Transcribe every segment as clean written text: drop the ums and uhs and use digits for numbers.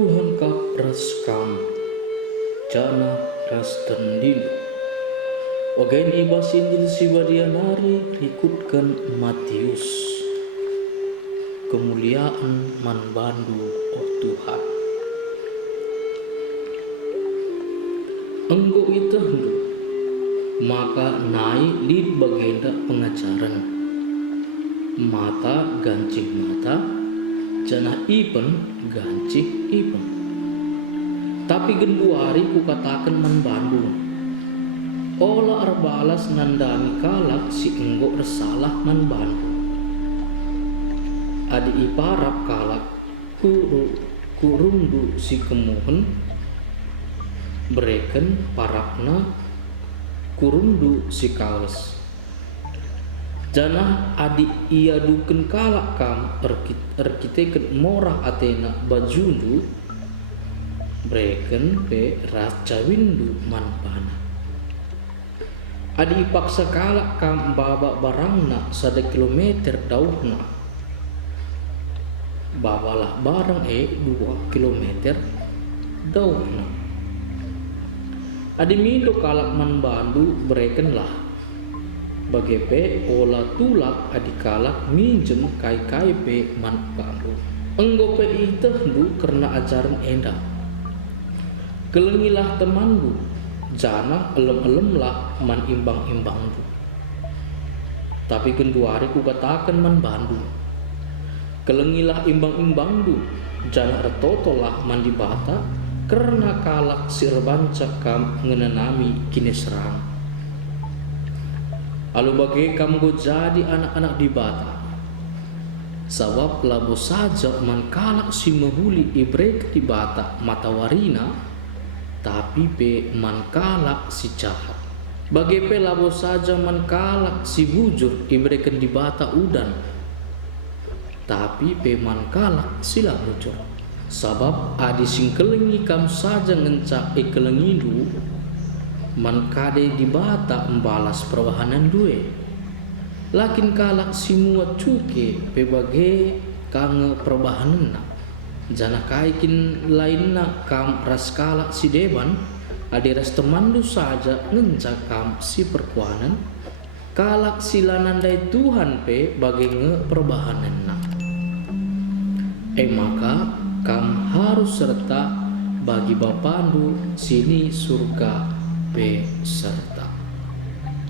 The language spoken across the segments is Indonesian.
Tuhan kap raskam jana rastandin wagain ibas Injil sibadianari ikutkan Matius. Kemuliaan manbandu oh Tuhan. Engkau itu hendu maka naik lid bagenda pengajaran mata gancing mata jana ipen gancing ipen. Tapi genduari ku katakan manbandu ola arbalas nandami kalak si enggo resalah manbandu. Adi iparap kalak kurundu si kemuhen bereken parapna kurundu si kawas. Jana adi ia duken kalak kam erkiteken morah Athena bajundu bereken pe raja windu manpana. Adi paksa kalak kam baba barangna 1 kilometer dauhna bawalah barang 2 kilometer dauhna. Adi mindo kalak manbandu berekenlah bagepe ola tulak adi kalak minjem kai pe manbandu. Enggo pe itehdu karena ajaran enda. Kelengilah temandu jana elem lah man imbang-imbangdu. Tapi kenduari ku katakan manbandu kelengilah imbang-imbangdu jana retotolah man dibata karena kalak sirbanca kam ngenanami kini serang. Alu bagai kamu jadi anak-anak dibata sabab labo saja man kalak si mahuli ibrek dibata matawarina tapi pe man kalak si jahat. Bagai pe labo saja man kalak si bujur ibreken dibata udan tapi pe man kalak sila bujur. Sabab adi sing kelengi kam saja ngencak kelengidu man kade dibata membalas perwahanan due. Lakin kalak simua cuke pebage kange perbahanan jana kaikin lainna kam ras kalak si deban adi ras temandu saja ngencak kam si perkuanan kalak silanandai Tuhan pe bage nge perbahanan maka kam harus serta bagi bapandu sini surga beserta.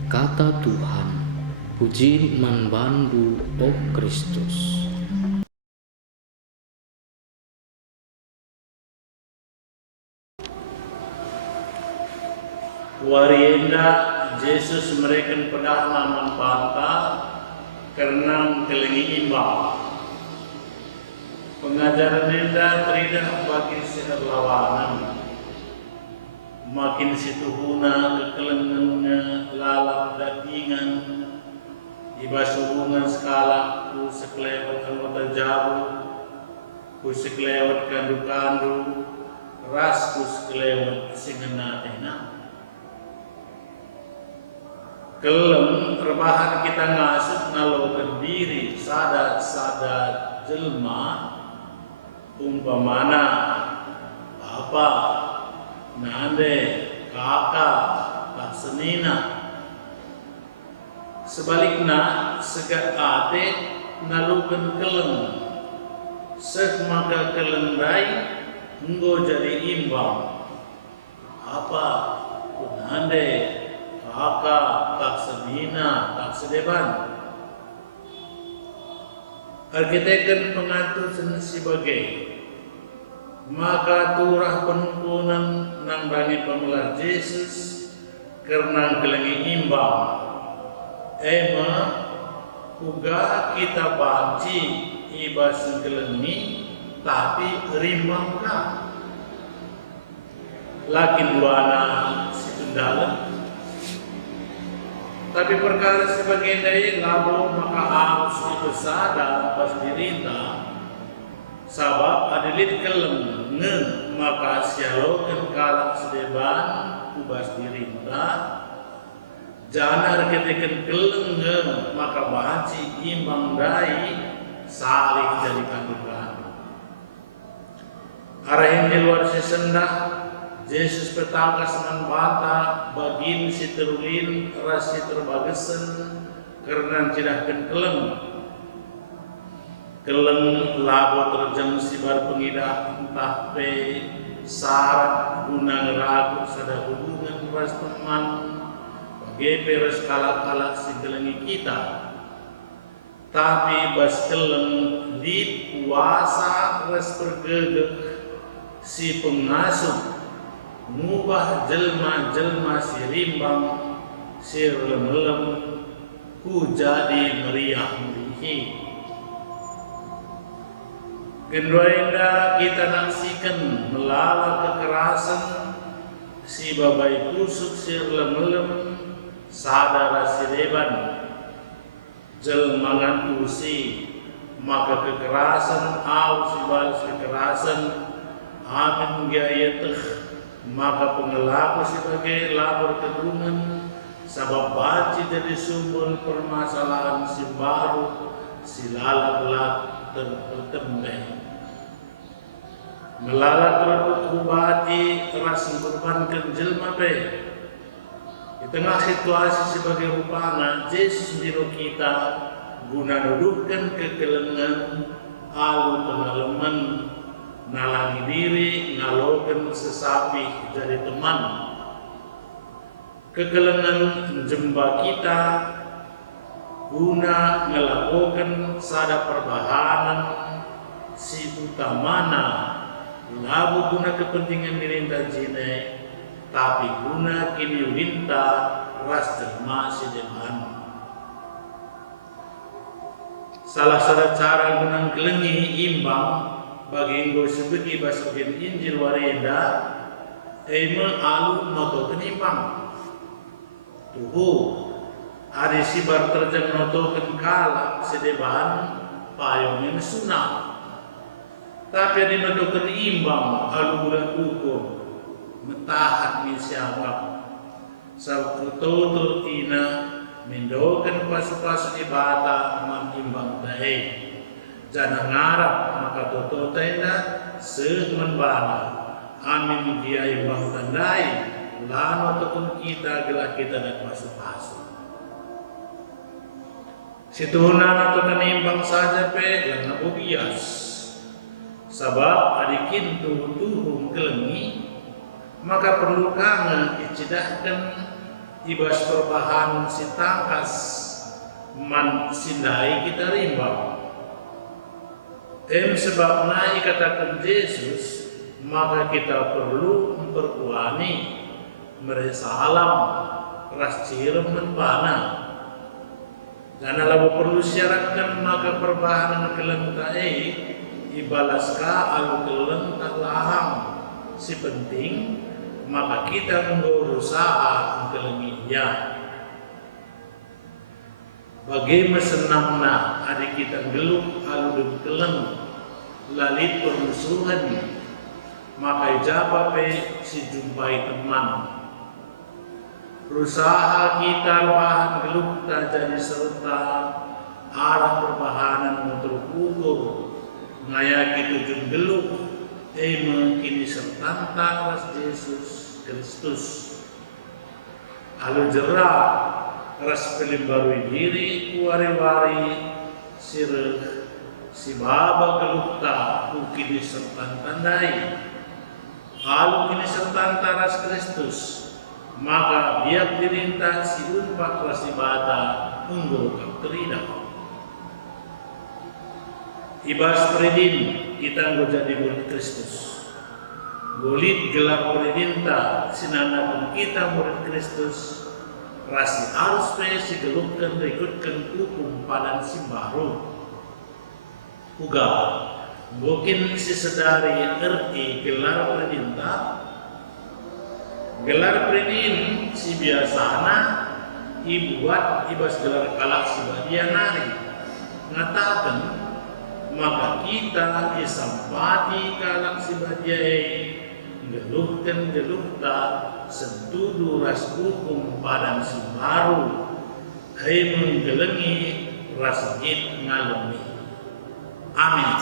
Kata Tuhan, puji manbandu oh Kristus. Warienda Yesus mereka pedah naman panta karena kelengi imbang. Pengajaran enda teridah bagi seherlawanan makin situhuna kekelengannya lalap datingan ibas hubungan skala ku sekelewat anggota jauh ku sekelewat kandu-kandu ras ku sekelewat singenatena kelem rebahan kita ngasut nalo berdiri sadat jelma umpamana apa nande kakak tak senina sebaliknya segat ate nalukan keleng sek maka kelendai enggo jadi imbang apa nande kakak tak senina tak sedeban. Arkiteken pengatur sebagai maka turah penungkunan nang bani pemelar Yesus karena kelengi imbang ema uga kita banci ibas kelengi tapi rimbang ka lakin duana situndala tapi perkara sebagai daya labo maka harus dibesada pas dirinta sabab adilit kelem nge maka sialokan kalak sedeban ubas dirinta jana reketeken kelem nge maka bahaci imbang dai saling jadi kandukan arahin di luar si sendak Yesus petangkas man bata bagin si terulin ras si terbagesen karena tidak keleng labo terjang sibar pengidah entah pe syarat guna ngeragu sada hubungan ras teman bagi peres kalak-kalak si gelengi kita tapi bas keleng di puasa ras pergegek si pengasuh ngubah jelma-jelma si rimbang si lem-lem ku jadi meriah merihi gendoenda kita naksikan melala kekerasan si babai kusuk si lem-lem sadara si reban jelmangan usi maka kekerasan au si balas kekerasan amin gaya maka pengelaku sebagai labor kedungan sabab baci dari sumber permasalahan si baru si lalak tertembeng melalak terbuk kubati ras mengkorbankan jelma pe di tengah situasi sebagai rupana Yesus biro kita guna dudukkan kekelengan alu pengalaman nalangi diri, ngalokan sesapi jadi teman. Kekelengan jemba kita guna ngelakukan sada perbahanan si utamana labu guna kepentingan dirinta jine tapi guna kini winta ras jelma si deman. Salah satu cara guna kelengi imbang bagi inggo sebegi basukin Injil warenda eme alu noto kenimbang tuhu ari sibar terjang noto kenkala sedeban payongin sunah tapi di noto kenimbang alu bulan ukur metahat ni siapa sabkuto tina mendokan pasu-pasu ibata mengimbang baik jangan ngarap maka toto tenda semenbana amin dia imbang tandai lano tekun kita gelah kita dan pasu-pasu situhuna atau kenimbang saja pe yang nabu bias sabab adikin tuhum kelengi maka perlu kangen icidahkan ibas perbahan si tangkas man sindai kita rimbang sebab naik katakan Yesus maka kita perlu memperkuani mereka alam ras cirem menbana karena lalu perlu syaratkan maka perbahanan keleng tae ibalaska alu keleng tak lahang si penting maka kita berusaha kelenginya bagaimana senangna adik kita geluk alu keleng lalit permusuhan maka japa pe si jumpai teman berusaha kita bahan geluk tak jadi serta arah perbahanan untuk ukur ngayaki tujuan geluk kini sertanta ras Yesus Kristus alu jerah ras pelimbarui diri kuari-wari sireh si baba gelukta kini sertan tandai alu kini sertan taras Kristus maka biak dirinta si umpat rasibata unggul kapterina ibas predin kita jadi murid Kristus golit gelap predinta sinanakan kita murid Kristus rasi harus si gelukkan ikutkan hukum padan si baru uga mungkin si sedari erti gelar predin si biasana ibuat ibas gelar kalak si badia nari ngatakan maka kita isampati kalak si badia geluhkan gelukta sentudu ras hukum padan si baru hai menggelengi ras ngit ngalemi. Amin.